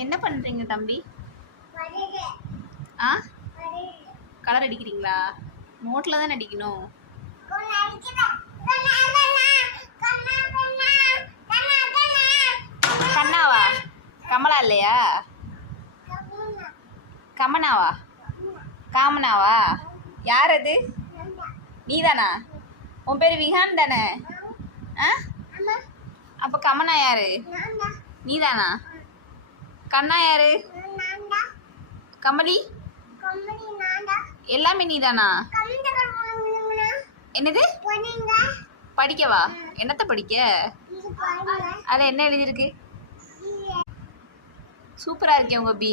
என்ன பண்றீங்க தம்பி? ஆ கலர் அடிக்கிறீங்களா? நோட்ல தான் அடிக்கணும். கண்ணாவா? கமலா இல்லையா? கமனாவா? காமனாவா? யார் அது? நீதானா? உன் பேர் விஹான் தானே? ஆ அப்போ கமனா யாரு? நீதானா? கண்ணா யாரு? கமலி எல்லாமே நீதானா? என்னது படிக்கவா? என்னத்த படிக்க? அதில் என்ன எழுதியிருக்கு? சூப்பரா இருக்கே உங்க பி.